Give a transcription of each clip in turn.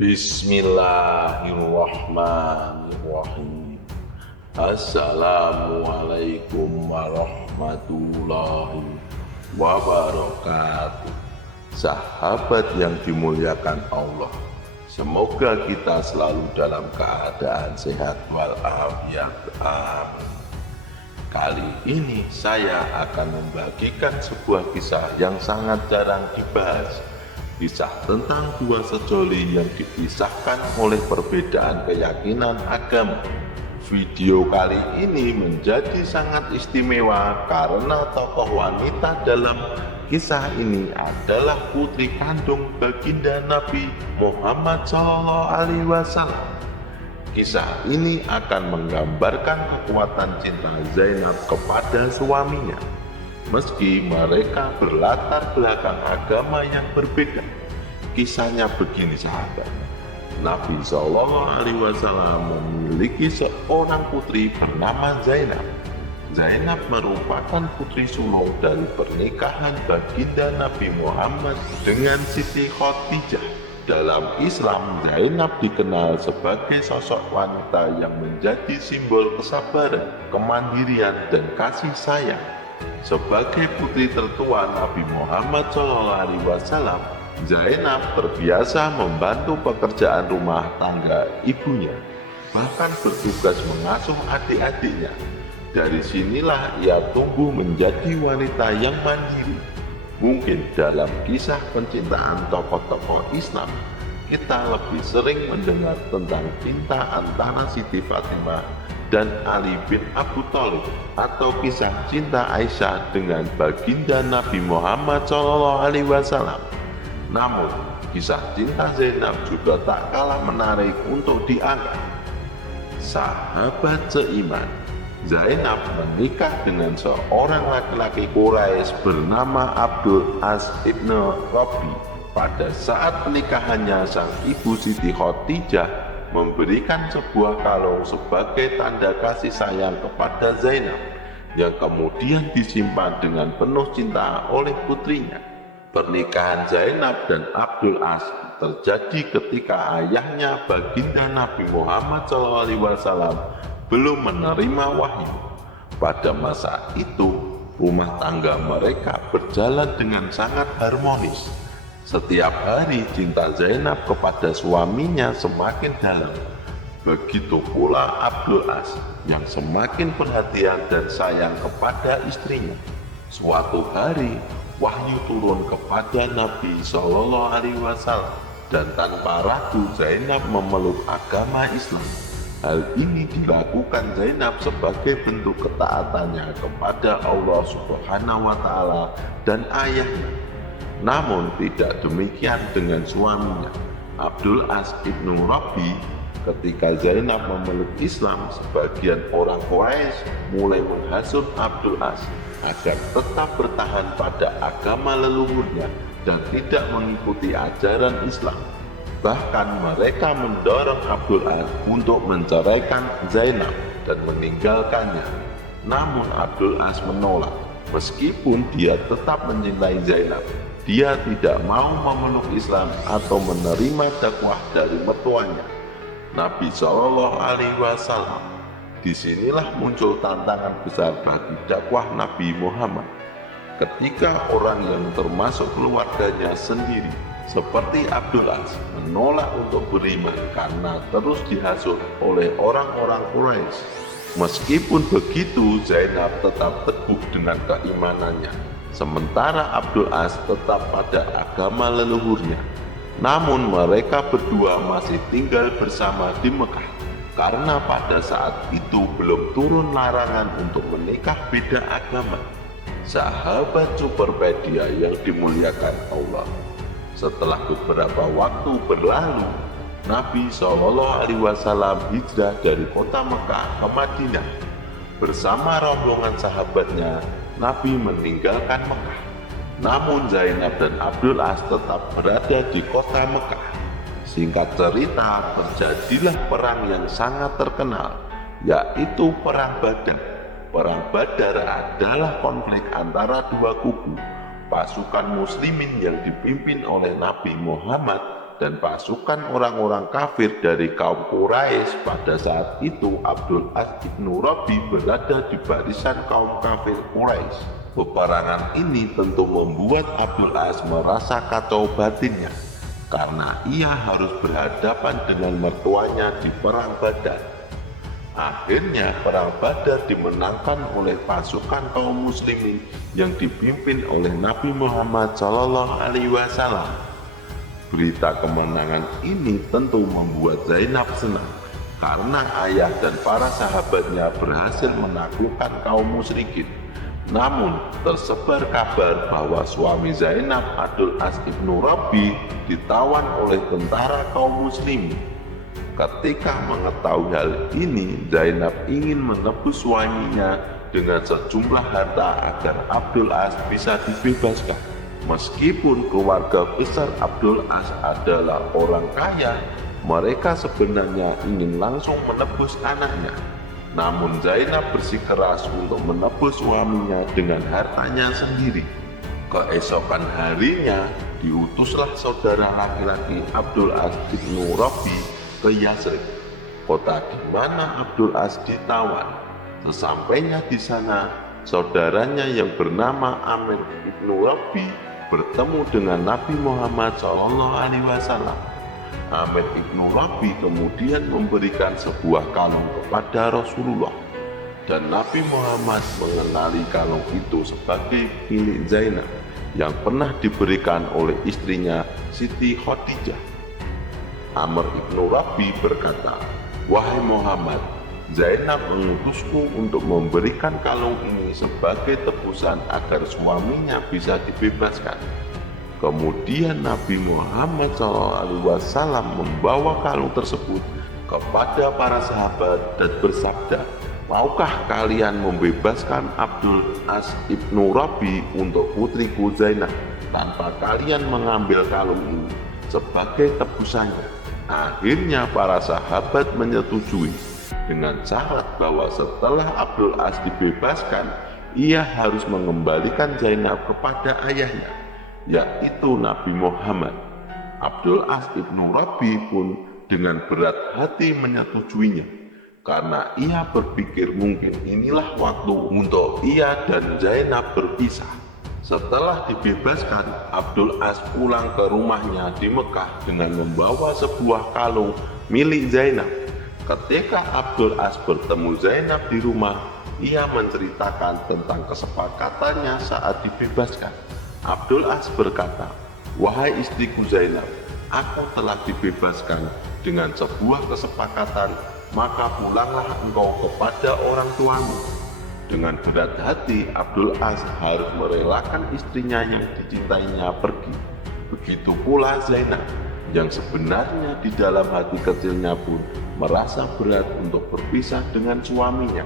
Bismillahirrahmanirrahim. Assalamualaikum warahmatullahi wabarakatuh. Sahabat yang dimuliakan Allah, semoga kita selalu dalam keadaan sehat walafiat. Amin. Kali ini saya akan membagikan sebuah kisah yang sangat jarang dibahas. Kisah tentang dua sejoli yang dipisahkan oleh perbedaan keyakinan agama. Video kali ini menjadi sangat istimewa karena tokoh wanita dalam kisah ini adalah putri kandung baginda Nabi Muhammad SAW. Kisah ini akan menggambarkan kekuatan cinta Zainab kepada suaminya. Meski mereka berlatar belakang agama yang berbeda. Kisahnya begini sahabat. Nabi SAW memiliki seorang putri bernama Zainab. Zainab merupakan putri sulung dari pernikahan baginda Nabi Muhammad dengan Siti Khadijah. Dalam Islam, Zainab dikenal sebagai sosok wanita yang menjadi simbol kesabaran, kemandirian, dan kasih sayang. Sebagai putri tertua Nabi Muhammad SAW, Zainab terbiasa membantu pekerjaan rumah tangga ibunya, bahkan bertugas mengasuh adik-adiknya. Dari sinilah ia tumbuh menjadi wanita yang mandiri. Mungkin dalam kisah pencintaan tokoh-tokoh Islam, kita lebih sering mendengar tentang cinta antara Siti Fatimah dan Ali bin Abi Thalib, atau kisah cinta Aisyah dengan baginda Nabi Muhammad SAW. Namun, kisah cinta Zainab juga tak kalah menarik untuk diangkat. Sahabat seiman, Zainab menikah dengan seorang laki-laki Quraisy bernama Abdul As ibn Rabi. Pada saat pernikahannya, sang ibu Siti Khadijah memberikan sebuah kalung sebagai tanda kasih sayang kepada Zainab, yang kemudian disimpan dengan penuh cinta oleh putrinya. Pernikahan Zainab dan Abdul As terjadi ketika ayahnya baginda Nabi Muhammad SAW belum menerima wahyu. Pada masa itu, rumah tangga mereka berjalan dengan sangat harmonis. Setiap hari cinta Zainab kepada suaminya semakin dalam. Begitu pula Abdul As yang semakin perhatian dan sayang kepada istrinya. Suatu hari wahyu turun kepada Nabi SAW dan tanpa ragu Zainab memeluk agama Islam. Hal ini dilakukan Zainab sebagai bentuk ketaatannya kepada Allah Subhanahu wa Ta'ala dan ayahnya. Namun tidak demikian dengan suaminya, Abdul As ibn Rabi. Ketika Zainab memeluk Islam, sebagian orang Quraisy mulai menghasut Abdul As agar tetap bertahan pada agama leluhurnya dan tidak mengikuti ajaran Islam. Bahkan mereka mendorong Abdul As untuk menceraikan Zainab dan meninggalkannya. Namun Abdul As menolak. Meskipun dia tetap mencintai Zainab, dia tidak mau memeluk Islam atau menerima dakwah dari mertuanya, Nabi SAW. Disinilah muncul tantangan besar bagi dakwah Nabi Muhammad. Ketika orang yang termasuk keluarganya sendiri, seperti Abdul As, menolak untuk beriman karena terus dihasut oleh orang-orang Quraisy. Meskipun begitu, Zainab tetap teguh dengan keimanannya, sementara Abdul As tetap pada agama leluhurnya. Namun mereka berdua masih tinggal bersama di Mekah, karena pada saat itu belum turun larangan untuk menikah beda agama. Sahabat Superpedia yang dimuliakan Allah, setelah beberapa waktu berlalu, Nabi SAW hijrah dari kota Mekah ke Madinah. Bersama rombongan sahabatnya, Nabi meninggalkan Mekah. Namun Zainab dan Abdul As tetap berada di kota Mekah. Singkat cerita, terjadilah perang yang sangat terkenal, yaitu Perang Badar. Perang Badar adalah konflik antara dua kubu, pasukan muslimin yang dipimpin oleh Nabi Muhammad dan pasukan orang-orang kafir dari kaum Quraisy. Pada saat itu Abdul As ibnu Rabi berada di barisan kaum kafir Quraisy. Peperangan ini tentu membuat Abdul As merasa kacau batinnya, karena ia harus berhadapan dengan mertuanya di perang Badar. Akhirnya perang Badar dimenangkan oleh pasukan kaum muslimin yang dipimpin oleh Nabi Muhammad SAW. Berita kemenangan ini tentu membuat Zainab senang, karena ayah dan para sahabatnya berhasil menaklukkan kaum musyrikin. Namun tersebar kabar bahwa suami Zainab, Abdul As ibnu Rabi, ditawan oleh tentara kaum muslimin. Ketika mengetahui hal ini, Zainab ingin menebus suaminya dengan sejumlah harta agar Abdul As bisa dibebaskan. Meskipun keluarga besar Abdul As adalah orang kaya, mereka sebenarnya ingin langsung menebus anaknya. Namun Zainab bersikeras untuk menebus suaminya dengan hartanya sendiri. Keesokan harinya, diutuslah saudara laki-laki Abdul As ibnu Rabi ke Yasrib, kota di mana Abdul As ditawan. Sesampainya di sana, saudaranya yang bernama Amir ibnu Rabi bertemu dengan Nabi Muhammad SAW. Amir ibnu Rabi kemudian memberikan sebuah kalung kepada Rasulullah, dan Nabi Muhammad mengenali kalung itu sebagai milik Zainab yang pernah diberikan oleh istrinya Siti Khadijah. Amr ibnu Rabi berkata, "Wahai Muhammad, Zainab mengutusku untuk memberikan kalung ini sebagai tebusan agar suaminya bisa dibebaskan." Kemudian Nabi Muhammad SAW membawa kalung tersebut kepada para sahabat dan bersabda, "Maukah kalian membebaskan Abdul As ibnu Rabi untuk putriku Zainab tanpa kalian mengambil kalung ini sebagai tebusannya?" Akhirnya para sahabat menyetujui, dengan syarat bahwa setelah Abdul As dibebaskan, ia harus mengembalikan Zainab kepada ayahnya, yaitu Nabi Muhammad. Abdul As ibnu Rabi pun dengan berat hati menyetujuinya, karena ia berpikir mungkin inilah waktu untuk ia dan Zainab berpisah. Setelah dibebaskan, Abdul As pulang ke rumahnya di Mekah dengan membawa sebuah kalung milik Zainab. Ketika Abdul As bertemu Zainab di rumah, ia menceritakan tentang kesepakatannya saat dibebaskan. Abdul As berkata, "Wahai istriku Zainab, aku telah dibebaskan dengan sebuah kesepakatan, maka pulanglah engkau kepada orang tuamu." Dengan berat hati, Abdul As harus merelakan istrinya yang dicintainya pergi. Begitu pula Zainab, yang sebenarnya di dalam hati kecilnya pun merasa berat untuk berpisah dengan suaminya.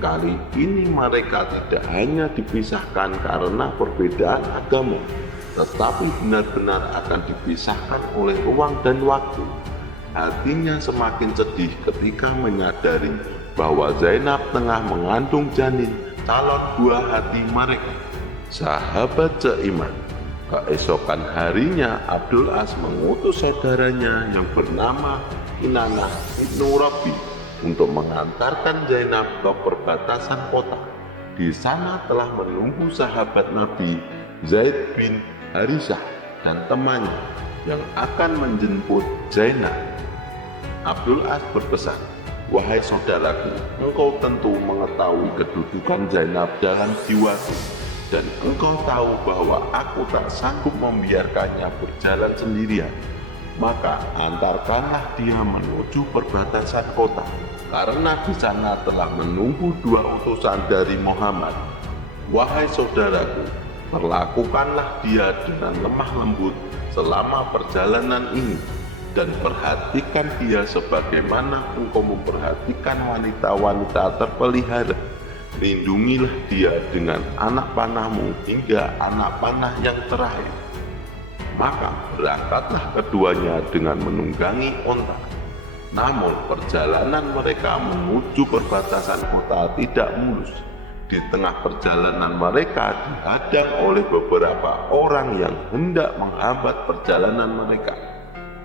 Kali ini mereka tidak hanya dipisahkan karena perbedaan agama, tetapi benar-benar akan dipisahkan oleh ruang dan waktu. Hatinya semakin sedih ketika menyadari bahwa Zainab tengah mengandung janin, calon buah hati mereka. Sahabat seiman, keesokan harinya Abdul As mengutus saudaranya yang bernama Kinanah ibnu Rabi untuk mengantarkan Zainab ke perbatasan kota. Di sana telah menunggu sahabat Nabi Zaid bin Harisah dan temannya yang akan menjemput Zainab. Abdul As berpesan, "Wahai saudaraku, engkau tentu mengetahui kedudukan Zainab dalam jiwaku, dan engkau tahu bahwa aku tak sanggup membiarkannya berjalan sendirian. Maka antarkanlah dia menuju perbatasan kota, karena di sana telah menunggu 2 utusan dari Muhammad. Wahai saudaraku, perlakukanlah dia dengan lemah lembut selama perjalanan ini, dan perhatikan dia sebagaimana engkau memperhatikan wanita-wanita terpelihara. Lindungilah dia dengan anak panahmu hingga anak panah yang terakhir." Maka berangkatlah keduanya dengan menunggangi onta. Namun perjalanan mereka menuju perbatasan kota tidak mulus. Di tengah perjalanan mereka dihadang oleh beberapa orang yang hendak menghambat perjalanan mereka.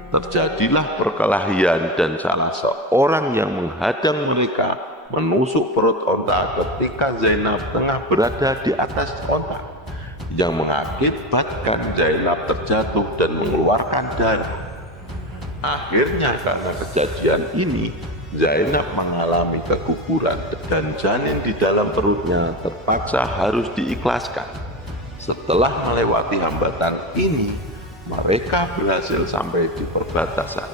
Terjadilah perkelahian dan salah seorang yang menghadang mereka menusuk perut onta ketika Zainab tengah berada di atas onta, yang mengakibatkan Zainab terjatuh dan mengeluarkan darah. Akhirnya karena kejadian ini, Zainab mengalami keguguran dan janin di dalam perutnya terpaksa harus diikhlaskan. Setelah melewati hambatan ini, mereka berhasil sampai di perbatasan.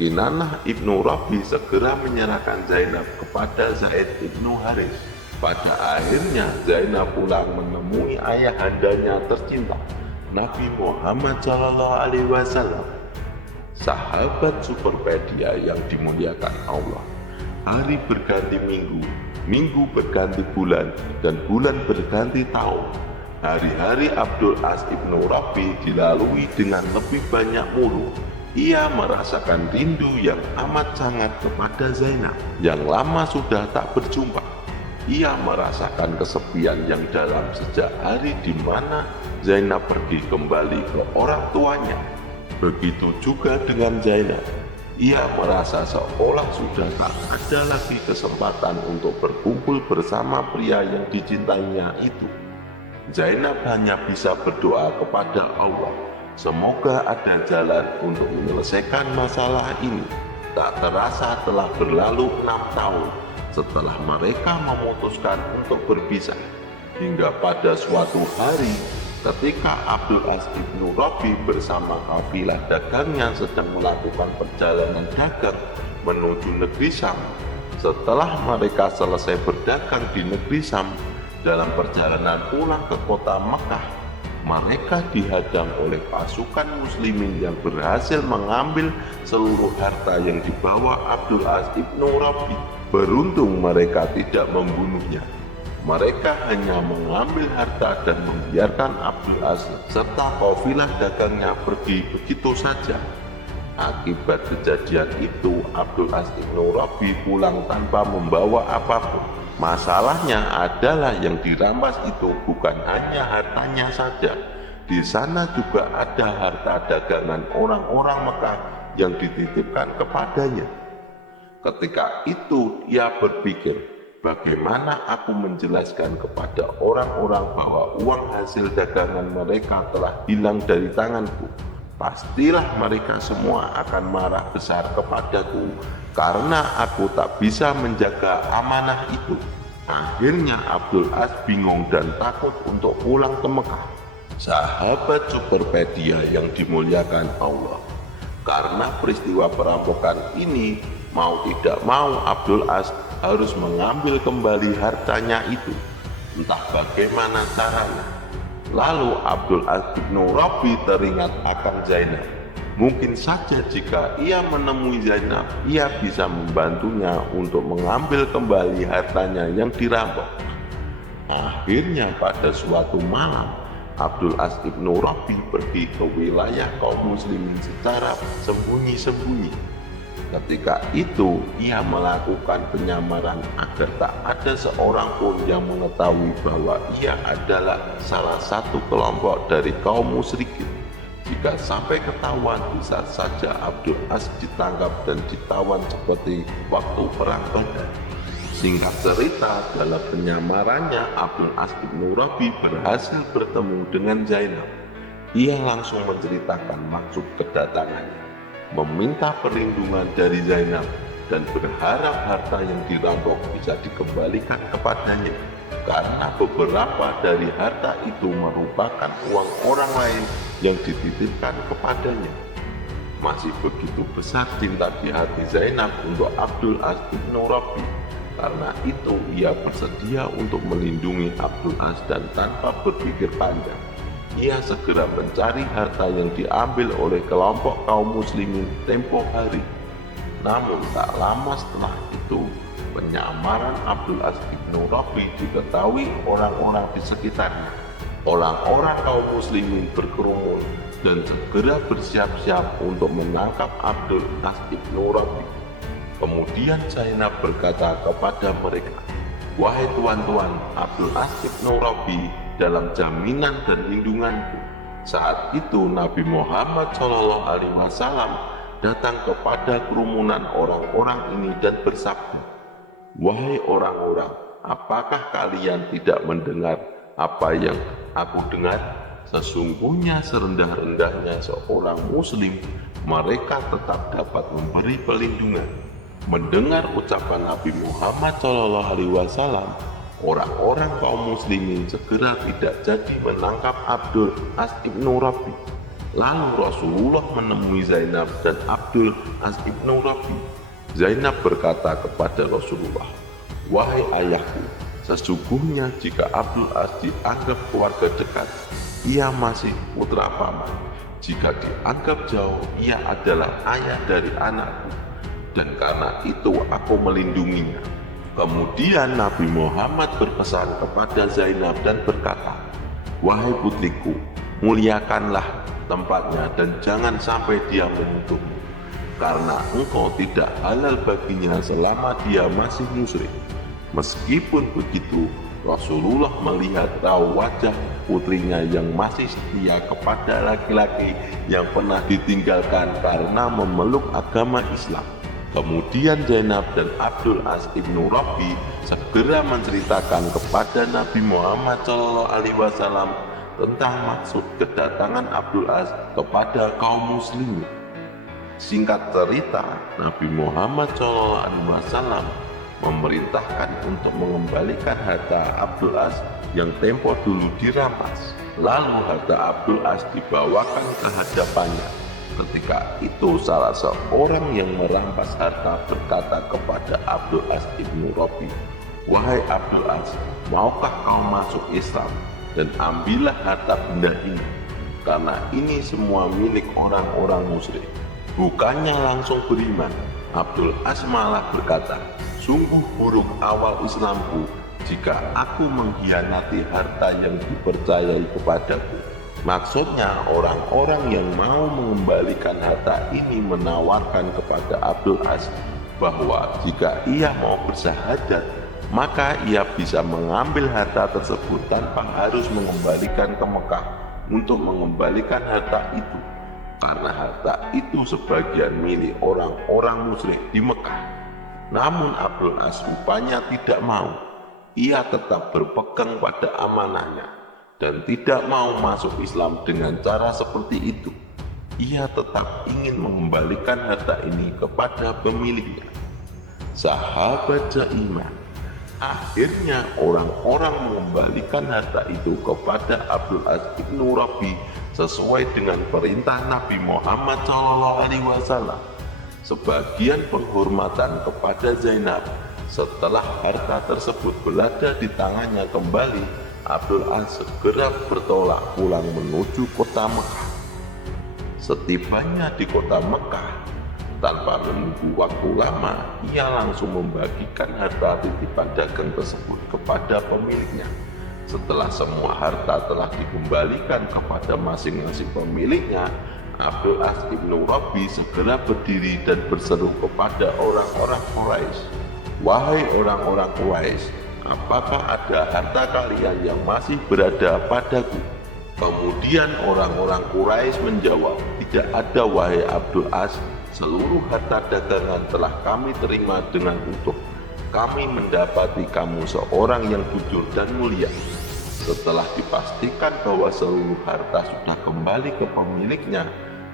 Kinanah ibnu Rabi segera menyerahkan Zainab kepada Zaid ibnu Haris. Pada akhirnya Zainab pulang menemui ayahandanya tercinta, Nabi Muhammad SAW. Sahabat Superpedia yang dimuliakan Allah, hari berganti minggu, minggu berganti bulan, dan bulan berganti tahun. Hari-hari Abdul As ibnu Rabi dilalui dengan lebih banyak mulu. Ia merasakan rindu yang amat sangat kepada Zainab yang lama sudah tak berjumpa. Ia merasakan kesepian yang dalam sejak hari di mana Zainab pergi kembali ke orang tuanya. Begitu juga dengan Zainab. Ia merasa seolah sudah tak ada lagi kesempatan untuk berkumpul bersama pria yang dicintainya itu. Zainab hanya bisa berdoa kepada Allah, semoga ada jalan untuk menyelesaikan masalah ini. Tak terasa telah berlalu 6 tahun setelah mereka memutuskan untuk berpisah. Hingga pada suatu hari, ketika Abdul As ibnu Rabi bersama kafilah dagangnya sedang melakukan perjalanan dagang menuju negeri Syam. Setelah mereka selesai berdagang di negeri Syam, dalam perjalanan pulang ke kota Mekah, mereka dihadang oleh pasukan muslimin yang berhasil mengambil seluruh harta yang dibawa Abdul As ibnu Rabi. Beruntung mereka tidak membunuhnya. Mereka hanya mengambil harta dan membiarkan Abdul As serta kafilah dagangnya pergi begitu saja. Akibat kejadian itu, Abdul As ibnu Rabi pulang tanpa membawa apapun. Masalahnya adalah yang dirampas itu bukan hanya hartanya saja. Di sana juga ada harta dagangan orang-orang Mekah yang dititipkan kepadanya. Ketika itu ia berpikir, bagaimana aku menjelaskan kepada orang-orang bahwa uang hasil dagangan mereka telah hilang dari tanganku? Pastilah mereka semua akan marah besar kepadaku karena aku tak bisa menjaga amanah itu. Akhirnya Abdul As bingung dan takut untuk pulang ke Mekah. Sahabat Superpedia yang dimuliakan Allah, karena peristiwa perampokan ini, mau tidak mau Abdul As harus mengambil kembali hartanya itu. Entah bagaimana caranya. Lalu Abdul As ibnu Rabi teringat akan Zainab. Mungkin saja jika ia menemui Zainab, ia bisa membantunya untuk mengambil kembali hartanya yang dirampok. Akhirnya pada suatu malam, Abdul As ibnu Rabi pergi ke wilayah kaum muslimin secara sembunyi-sembunyi. Ketika itu, ia melakukan penyamaran agar tak ada seorang pun yang mengetahui bahwa ia adalah salah satu kelompok dari kaum musyrikin. Jika sampai ketahuan, bisa saja Abdul As ditangkap dan ditawan seperti waktu perang Badar. Singkat cerita, dalam penyamarannya, Abdul As ibnu Rabi berhasil bertemu dengan Zainab. Ia langsung menceritakan maksud kedatangannya, meminta perlindungan dari Zainab, dan berharap harta yang dirampok bisa dikembalikan kepadanya, karena beberapa dari harta itu merupakan uang orang lain yang dititipkan kepadanya. Masih begitu besar cinta di hati Zainab untuk Abdul As ibnu Rabi. Karena itu ia bersedia untuk melindungi Abdul As dan tanpa berpikir panjang, ia segera mencari harta yang diambil oleh kelompok kaum muslimin tempo hari. Namun tak lama setelah itu, penyamaran Abdul As ibnu Rabi diketahui orang-orang di sekitarnya. Orang-orang kaum muslimin berkerumun dan segera bersiap-siap untuk menangkap Abdul As ibnu Rabi. Kemudian Zainab berkata kepada mereka, "Wahai tuan-tuan, Abdul As ibnu Rabi dalam jaminan dan lindunganku. Saat itu Nabi Muhammad SAW datang kepada kerumunan orang-orang ini dan bersabda, "Wahai orang-orang, apakah kalian tidak mendengar apa yang aku dengar? Sesungguhnya serendah-rendahnya seorang muslim, mereka tetap dapat memberi perlindungan." Mendengar ucapan Nabi Muhammad SAW, orang-orang kaum muslimin segera tidak jadi menangkap Abdul As ibnu Rabi. Lalu Rasulullah menemui Zainab dan Abdul As ibnu Rabi. Zainab berkata kepada Rasulullah, "Wahai ayahku, sesungguhnya jika Abdul As dianggap keluarga dekat, ia masih putra paman. Jika dianggap jauh, ia adalah ayah dari anakku. Dan karena itu aku melindunginya." Kemudian Nabi Muhammad berpesan kepada Zainab dan berkata, "Wahai putriku, muliakanlah tempatnya dan jangan sampai dia menyentuhmu, karena engkau tidak halal baginya selama dia masih musyrik." Meskipun begitu, Rasulullah melihat raut wajah putrinya yang masih setia kepada laki-laki yang pernah ditinggalkan karena memeluk agama Islam. Kemudian Zainab dan Abdul As ibnu Rabi segera menceritakan kepada Nabi Muhammad SAW tentang maksud kedatangan Abdul As kepada kaum muslimin. Singkat cerita, Nabi Muhammad SAW memerintahkan untuk mengembalikan harta Abdul As yang tempo dulu dirampas. Lalu harta Abdul As dibawakan ke hadapannya. Ketika itu salah seorang yang merampas harta berkata kepada Abdul As ibnu Rabi, "Wahai Abdul As, maukah kau masuk Islam dan ambillah harta benda ini? Karena ini semua milik orang-orang musyrik." Bukannya langsung beriman, Abdul As malah berkata, "Sungguh buruk awal Islamku jika aku mengkhianati harta yang dipercayai kepadaku." Maksudnya orang-orang yang mau mengembalikan harta ini menawarkan kepada Abdul As bahwa jika ia mau bersyahadat, maka ia bisa mengambil harta tersebut tanpa harus mengembalikan ke Mekah untuk mengembalikan harta itu, karena harta itu sebagian milik orang-orang musyrik di Mekah. Namun Abdul As rupanya tidak mau. Ia tetap berpegang pada amanahnya dan tidak mau masuk Islam dengan cara seperti itu. Ia tetap ingin mengembalikan harta ini kepada pemiliknya. Sahabat seiman, akhirnya orang-orang mengembalikan harta itu kepada Abdul As ibnu Rabi sesuai dengan perintah Nabi Muhammad SAW. Sebagian penghormatan kepada Zainab. Setelah harta tersebut berada di tangannya kembali, Abdul As segera bertolak pulang menuju kota Mekah. Setibanya di kota Mekah, tanpa menunggu waktu lama, ia langsung membagikan harta titipan dagang tersebut kepada pemiliknya. Setelah semua harta telah dikembalikan kepada masing-masing pemiliknya, Abdul As ibnu Rabi segera berdiri dan berseru kepada orang-orang Quraisy, "Wahai orang-orang Quraisy, apakah ada harta kalian yang masih berada padaku?" Kemudian orang-orang Quraisy menjawab, "Tidak ada, wahai Abdul As. Seluruh harta dagangan telah kami terima dengan utuh. Kami mendapati kamu seorang yang jujur dan mulia." Setelah dipastikan bahwa seluruh harta sudah kembali ke pemiliknya,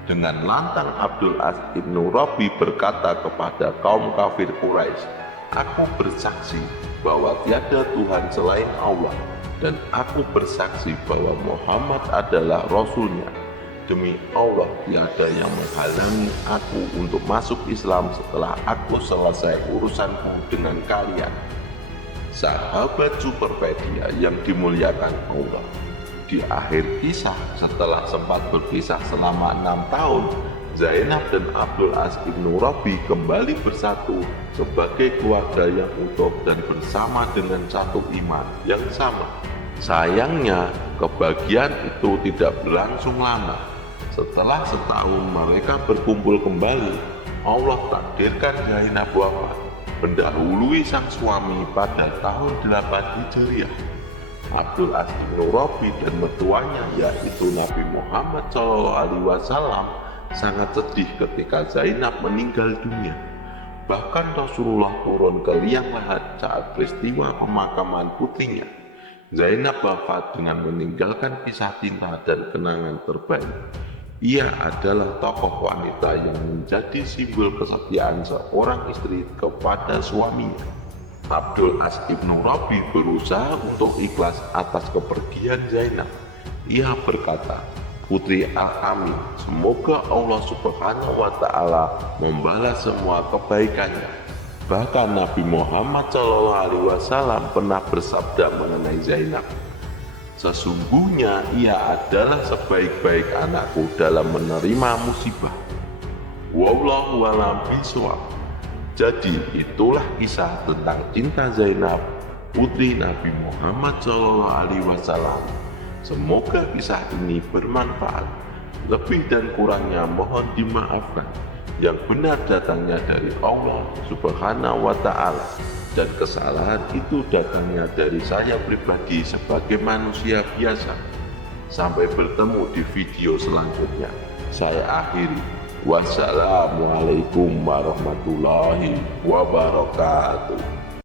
dengan lantang Abdul As ibnu Rabi berkata kepada kaum kafir Quraisy, "Aku bersaksi bahwa tiada Tuhan selain Allah, dan aku bersaksi bahwa Muhammad adalah Rasul-Nya. Demi Allah, tiada yang menghalangi aku untuk masuk Islam setelah aku selesai urusanku dengan kalian." Sahabat Superpedia yang dimuliakan Allah, di akhir kisah, setelah sempat berpisah selama 6 tahun, Zainab dan Abdul As ibnu Rabi kembali bersatu sebagai keluarga yang utuh dan bersama dengan satu iman yang sama. Sayangnya, kebahagiaan itu tidak berlangsung lama. Setelah setahun mereka berkumpul kembali, Allah takdirkan Zainab wafat, mendahului sang suami pada tahun 8 Hijriah. Abdul Aziz bin Rabi dan mertuanya yaitu Nabi Muhammad SAW sangat sedih ketika Zainab meninggal dunia. Bahkan Rasulullah turun ke liang lahat saat peristiwa pemakaman putrinya. Zainab wafat dengan meninggalkan kisah cinta dan kenangan terbaik. Ia adalah tokoh wanita yang menjadi simbol kesetiaan seorang istri kepada suaminya. Abdul Aziz bin Rabi berusaha untuk ikhlas atas kepergian Zainab. Ia berkata, "Putri Al-Amin, semoga Allah Subhanahu wa Ta'ala membalas semua kebaikannya." Bahkan Nabi Muhammad SAW pernah bersabda mengenai Zainab, "Sesungguhnya ia adalah sebaik-baik anakku dalam menerima musibah." Wallahu a'lam bishawab. Jadi itulah kisah tentang cinta Zainab, putri Nabi Muhammad SAW. Semoga kisah ini bermanfaat. Lebih dan kurangnya mohon dimaafkan. Yang benar datangnya dari Allah Subhanahu wa Ta'ala, dan kesalahan itu datangnya dari saya pribadi sebagai manusia biasa. Sampai bertemu di video selanjutnya. Saya akhiri. Wassalamualaikum warahmatullahi wabarakatuh.